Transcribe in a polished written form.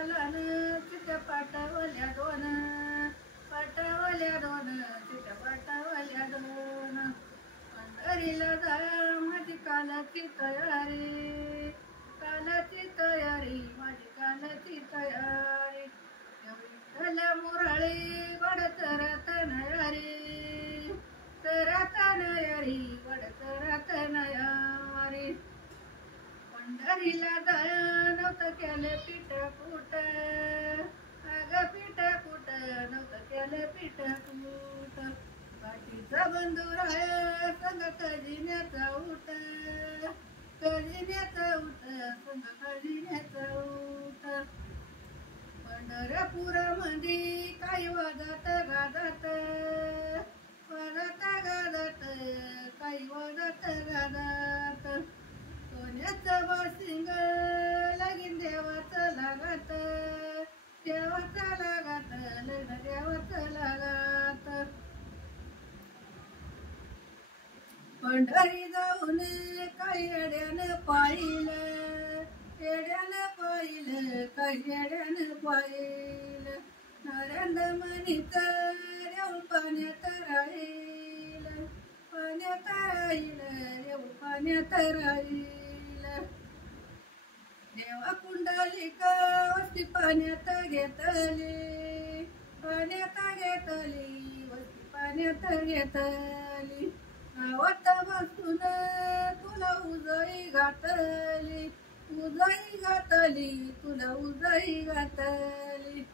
विठ्ठलान चिट्या पाठवल्या दोन, पाठवल्या दोन, चिट्या पाठवल्या दोन. पंढरीला जाया माझी कालाची तयारी, कालाची तयारी, माझी कालाची तयारी. विठ्ठल मुरळी वडत रतनयारी, रतनयारी वडत रतनयारी. पंढरीला जाया नव्हतं केलं पिठकूट, अगं पिठकूट नव्हतं केलं पिठकूट. पाठीचा बंधुराया संग कजिन्याचा ऊट, कजिन्याचा ऊट संग कजिन्याचा ऊट. पंढरपुरामंदी काही वाजत गाजत, वाजत गाजत, काही वाजत गाजत. सोन्याचं बाशिंग लगीन देवाचं लागत, देवाचं लागत, लग्न देवाचं लागत. पंढरी जाऊन काही येड्यानं पाहिलं, येड्यानं पाहिलं, काही येड्यानं पाहिलं. नरेंद्र मणीचं देऊळ पाण्यात राहील, पाण्यात राहील, देऊळ पाण्यात राहील. देवा कुंडलिका वस्ती पाण्यात घेतली, पाण्यात घेतली, वस्ती पाण्यात घेतली. गावात बसून तुला उजळी घातली, उजळी घातली, तुला उजळी घातली.